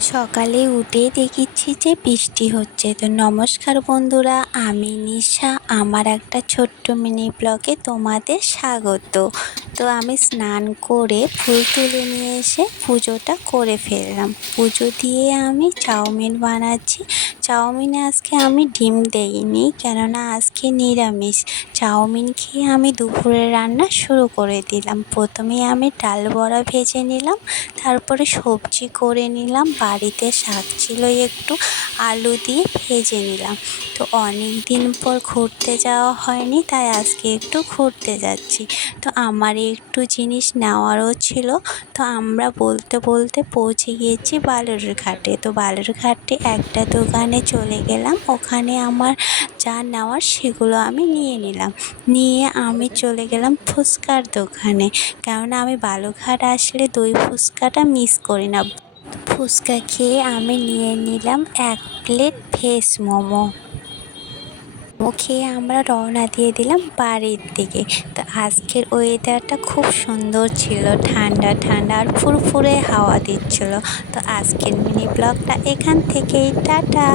সকালে উঠেই দেখেছি যে বৃষ্টি হচ্ছে। তো নমস্কার বন্ধুরা, আমি নিশা। আমার একটা ছোট্ট মিনি ব্লগে তোমাদের স্বাগত। তো আমি স্নান করে ফুল তুলে নিয়ে এসে পুজোটা করে ফেললাম। পুজো দিয়ে আমি চাউমিন বানাচ্ছি। চাউমিনে আজকে আমি ডিম দেইনি, কেননা আজকে নিরামিষ। চাউমিন খেয়ে আমি দুপুরের রান্না শুরু করে দিলাম। প্রথমে আমি ডাল বড়া ভেজে নিলাম, তারপরে সবজি করে নিলাম। বাড়িতে শাক ছিল একটু, আলু দিয়ে ভেজে নিলাম। তো অনেক দিন পর ঘুরতে যাওয়া হয়নি, তাই আজকে একটু ঘুরতে যাচ্ছি। তো আমার একটু জিনিস নেওয়ারও ছিল। তো আমরা বলতে বলতে পৌঁছে গিয়েছি বালুরঘাটে। তো বালুরঘাটে একটা দোকানে চলে গেলাম, ওখানে আমার যা নেওয়ার সেগুলো আমি নিয়ে নিলাম। নিয়ে আমি চলে গেলাম ফুচকার দোকানে, কেননা আমি বালুরঘাট আসলে দই ফুচকাটা মিস করি না। ফুচকা খেয়ে আমি নিয়ে নিলাম 1 প্লেট ভেজ মোমো। খেয়ে আমরা রওনা দিয়ে দিলাম বাড়ির দিকে। তো আজকের ওয়েদারটা খুব সুন্দর ছিল, ঠান্ডা ঠান্ডা আর ফুরফুরে হাওয়া দিচ্ছিল। তো আজকের মিনি ব্লগটা এখান থেকেই, টাটা।